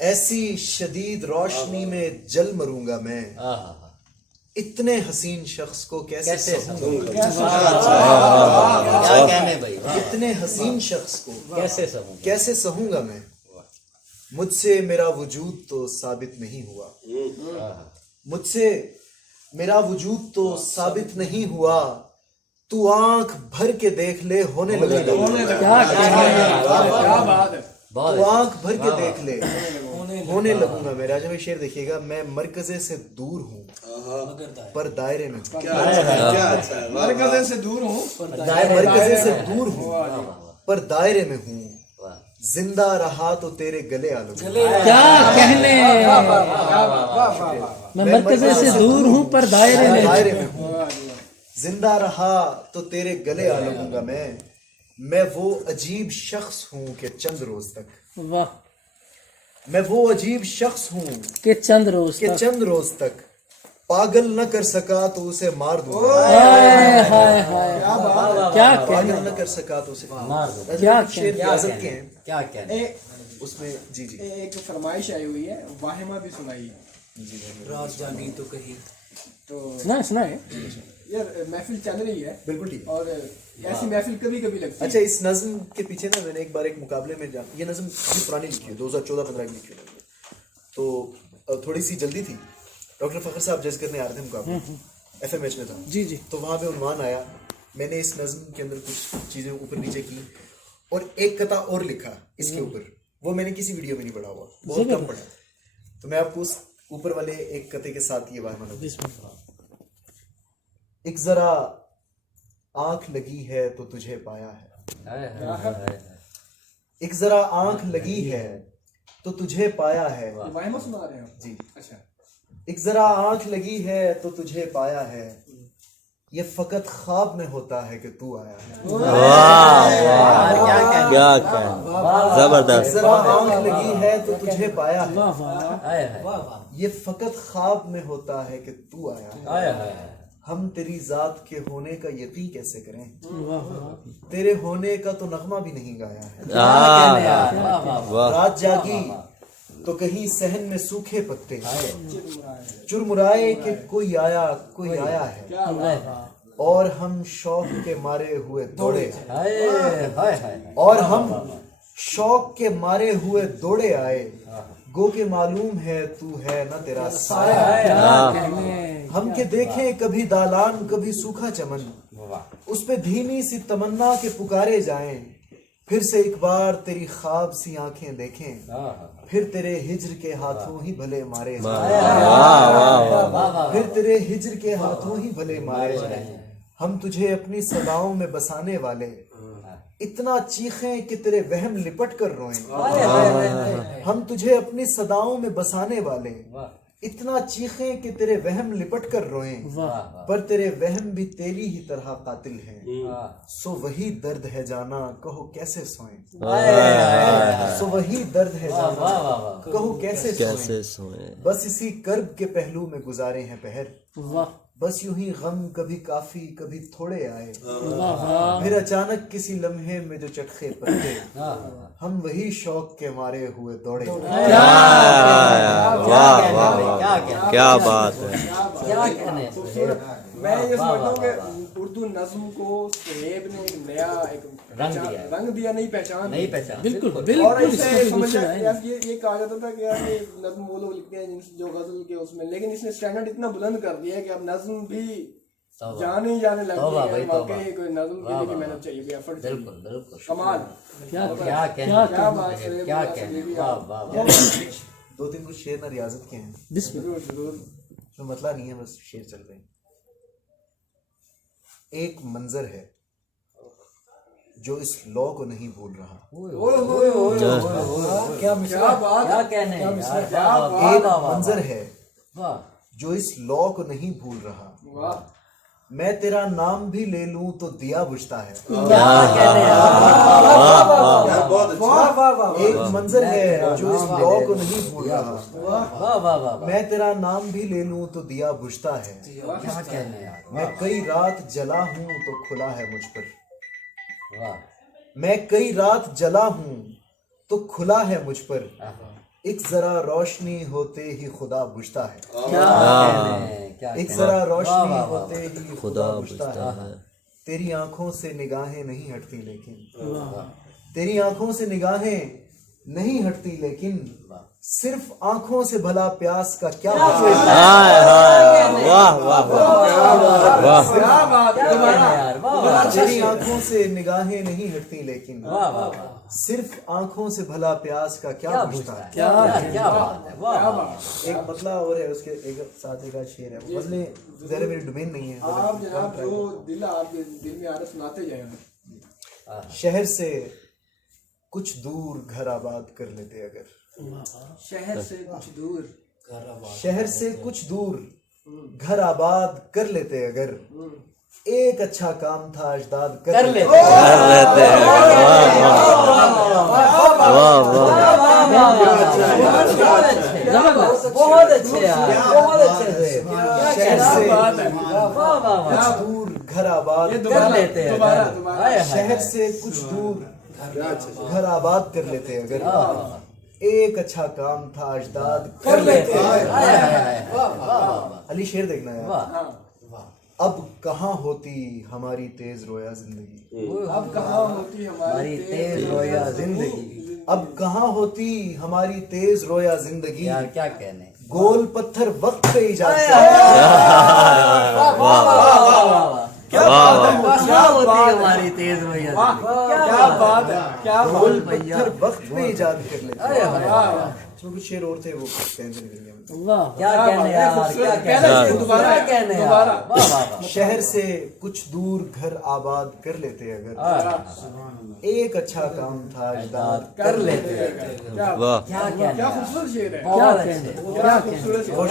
ایسی شدید روشنی میں جل مروں گا میں، اتنے حسین شخص کو کیسے سہوں گا، کیا کہنے بھائی، اتنے حسین شخص کو کیسے سہوں گا، کیسے سہوں گا میں، مجھ سے میرا وجود تو ثابت نہیں ہوا، مجھ سے میرا وجود تو ثابت نہیں ہوا، تو آنکھ بھر کے دیکھ لے ہونے لگے گا، تو آنکھ بھر کے دیکھ لے ہونے لگوں گا میں۔ راجہ بھائی شعر دیکھیے گا، میں مرکزے سے دور ہوں پر دائرے میں ہوں، مرکزے سے دور ہوں مرکزے سے دور ہوں پر دائرے میں ہوں، زندہ رہا تو تیرے گلے آ لگوں گا۔ کیا کہنے، میں مرکزے سے دور ہوں پر دائرے میں ہوں، زندہ رہا تو تیرے گلے آ لگوں گا میں وہ عجیب شخص ہوں کہ چند روز تک، واہ، میں وہ عجیب شخص ہوں کہ چند روز کہ چند روز تک پاگل نہ کر سکا تو اسے مار دوں گا، ہائے ہائے ہائے، کیا پاگل کہنے، نہ کر سکا تو اسے مار دوں گا۔ کیا شعر ریاضت کے ہیں کیا کہنے، اس میں، جی جی ایک فرمائش آئی ہوئی ہے، واہمہ بھی سنائی جی رات جانی تو کہیں تو سنائے یار محفل چل رہی ہے بالکل ٹھیک۔ اور ایسی محفل کبھی کبھی لگتی ہے۔ اچھا، اس نظم کے پیچھے نا میں نے ایک بار ایک مقابلے میں یہ نظم بھی پرانی لکھی ہے، 2014-15 کی لکھی ہے، تو تھوڑی سی جلدی تھی، ڈاکٹر فخر صاحب جج کرنے آ رہے تھے مقابلے، FMH میں تھا، جی جی، تو وہاں پہ عنوان آیا، میں نے اس نظم کے اندر کچھ چیزیں اوپر نیچے کی اور ایک قطعہ اور لکھا اس کے اوپر، وہ میں نے کسی ویڈیو میں نہیں پڑھا ہوا، بہت کم پڑھا، تو میں آپ کو اس اوپر والے ایک قطعے کے ساتھ یہ واہمہ نظم، ایک ذرا آنکھ لگی ہے تو تجھے پایا ہے، ایک ذرا آنکھ لگی ہے تو تجھے پایا ہے، واہمہ سنا رہے ہیں جی، اچھا، ایک ذرا آنکھ لگی ہے تو تجھے پایا ہے، یہ فقط خواب میں ہوتا ہے کہ تو آیا ہے، کیا کہنے، زبردست، ایک ذرا آنکھ لگی ہے تو تجھے پایا ہے، یہ فقط خواب میں ہوتا ہے کہ تو آیا ہے، ہم تیری ذات کے ہونے کا یقین کیسے کریں، تیرے ہونے کا تو نغمہ بھی نہیں گایا ہے، رات جاگی تو کہیں صحن میں سوکھے پتے چرمرائے کہ کوئی آیا ہے، اور ہم شوق کے مارے ہوئے دوڑے، اور ہم شوق کے مارے ہوئے دوڑے آئے، گو کہ معلوم ہے تو ہے نہ تیرا سایہ، ہم کے دیکھیں کبھی دالان کبھی سوکھا چمن، اس پہ دھیمی سی تمنا کے پکارے جائیں، پھر سے ایک بار تیری خواب سی آنکھیں دیکھیں، پھر تیرے ہجر کے ہاتھوں ہی بھلے مارے جائیں، پھر تیرے ہجر کے ہاتھوں ہی بھلے مارے جائیں، ہم تجھے اپنی صداؤں میں بسانے والے اتنا چیخیں کہ تیرے وہم لپٹ کر روئیں، ہم تجھے اپنی صداؤں میں بسانے والے اتنا چیخیں کہ تیرے وہم لپٹ کر روئیں، پر تیرے وہم بھی تیری ہی طرح قاتل ہیں، سو وہی درد ہے جانا کہو کیسے سوئیں، سو وہی درد ہے جانا کہو کیسے سوئیں، بس اسی کرب کے پہلو میں گزارے ہیں پہر، بس یوں ہی غم کبھی کافی کبھی تھوڑے آئے، پھر اچانک کسی لمحے میں جو چٹخے پتے، ہم وہی شوق کے مارے ہوئے دوڑے، کیا بات ہے، کیا کہنے، میں یہ سمجھتا ہوں کہ اردو نظم کو صہیب نے ایک نیا ایک رنگ دیا، نہیں پہچان، بالکل اور بالکل، اس سے سمجھنا یہ کہا جاتا تھا کہ یار یہ نظم وہ لوگ لکھتے ہیں جو غزل کے اس میں، لیکن اس نے اسٹینڈرڈ اتنا بلند کر دیا ہے کہ اب نظم بھی جانے لگ گئی ہے، واقعی کوئی نظم کے لیے بھی محنت چاہیے، بھی ایفرٹ چاہیے، بالکل، کمال، کیا کہنے، کیا بات ہے، کیا کہنے، دو تین کچھ شعر نہ ریاضت کے ہیں، ضرور جو مطلع نہیں ہے، بس شعر چل رہے ہیں۔ ایک منظر ہے جو اس لو کو نہیں بھول رہا، کیا بات، کیا کہنے، ایک منظر ہے جو اس لو کو نہیں بھول رہا، میں تیرا نام بھی لے لوں تو دیا بجھتا ہے، ایک منظر ہے جو اس لو کو نہیں بھول رہا، میں تیرا نام بھی لے لوں تو دیا بجھتا ہے، میں کئی رات جلا ہوں تو کھلا ہے مجھ پر، میں کئی رات جلا ہوں تو کھلا ہے مجھ پر، ایک ذرا روشنی ہوتے ہی خدا بجھتا ہے کیا ایک ذرا روشنی ہوتے ہی خدا بجھتا ہے تیری آنکھوں سے نگاہیں نہیں ہٹتی لیکن تیری آنکھوں سے نگاہیں نہیں ہٹتی لیکن صرف آنکھوں سے بھلا پیاس کا کیا تیری آنکھوں سے نگاہیں نہیں ہٹتی لیکن صرف آنکھوں سے بھلا پیاس کا کیا بجھتا ہے ایک مطلع اور ہے اس کے ایک ساتھ ایک شعر ہے مطلع ذرا میری ڈومین نہیں ہے آپ جناب جو دل آپ کے دل میں آ رہا سناتے جائیں شہر سے کچھ دور گھر آباد کر لیتے اگر شہر سے کچھ دور شہر سے کچھ دور گھر آباد کر لیتے اگر ایک اچھا کام تھا اجداد کر لیتے بہت اچھے شہر سے کچھ دور گھر آباد کر لیتے شہر سے کچھ دور گھر آباد کر لیتے اگر ایک اچھا کام تھا اجداد کر لیتے علی شیر دیکھنا ہے اب کہاں ہوتی ہماری تیز رویا زندگی اب کہاں ہوتی ہماری تیز رویا زندگی اب کہاں ہوتی ہماری تیز رویا زندگی یار کیا کہنے گول پتھر وقت پہ ایجاد کیا ہوتی ہماری تیز رویا کیا بات ہے کیا گول پتھر وقت پہ ایجاد کر لیتے اس میں کچھ شعر اور تھے وہ کہنے سے نکل گیا کیا کہنے یار کیا کہنے شہر سے کچھ دور گھر آباد کر لیتے اگر ایک اچھا کام تھا اجداد کر لیتے کیا خوبصورت شعر ہے کیا کہنے کیا خوبصورت شعر